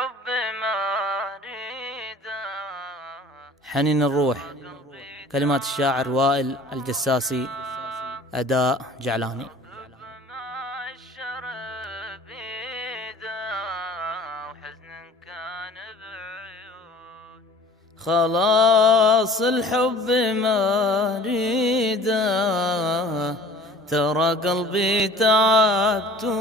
الحب مريدا. حنين الروح، كلمات الشاعر وائل الجساسي، أداء جعلاني. خلاص الحب مريدا، ترى قلبي تعبتونا،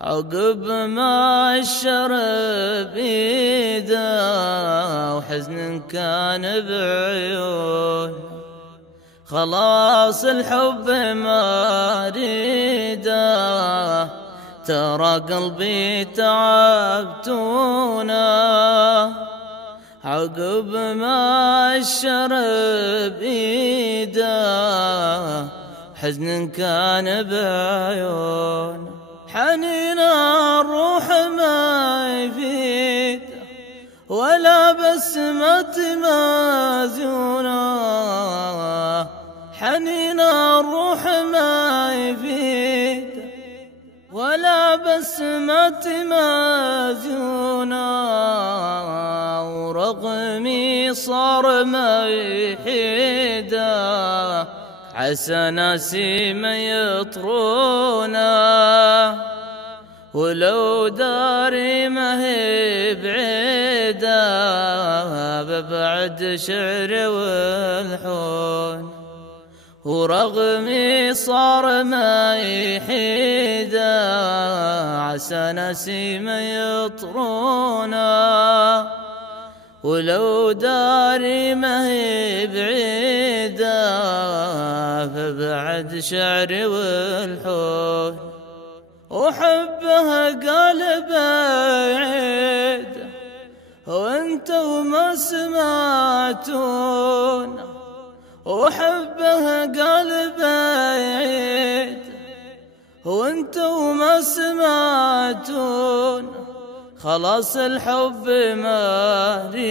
عقب ما الشرب يدا وحزن كان بعيون. خلاص الحب مريدا، ترى قلبي تعبتونا، عقب ما الشرب يدا حزن كان بعيون. حنين الروح ما يفيد ولا بسمة مازونا، حنين الروح ما يفيد ولا بسمة مازونا، ورغمي صار ما يحيدا عسى ناسي ما يطرونا، ولو داري ما هي بعيدا ببعد شعري والحون. ورغمي صار ما يحيدا عسى ناسي ما يطرونا، ولو داري ما هي بعيدا فبعد شعري والحون. وحبها قلب بعيد وانتو ما سمعتون، وحبها قلب بعيد وانتو ما سمعتون. خلاص الحب مريدا،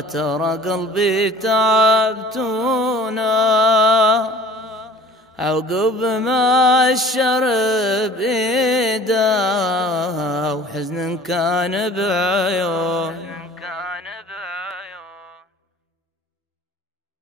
ترى قلبي تعبتونا، عقب ما الشرب يدا وحزن كان بعيون.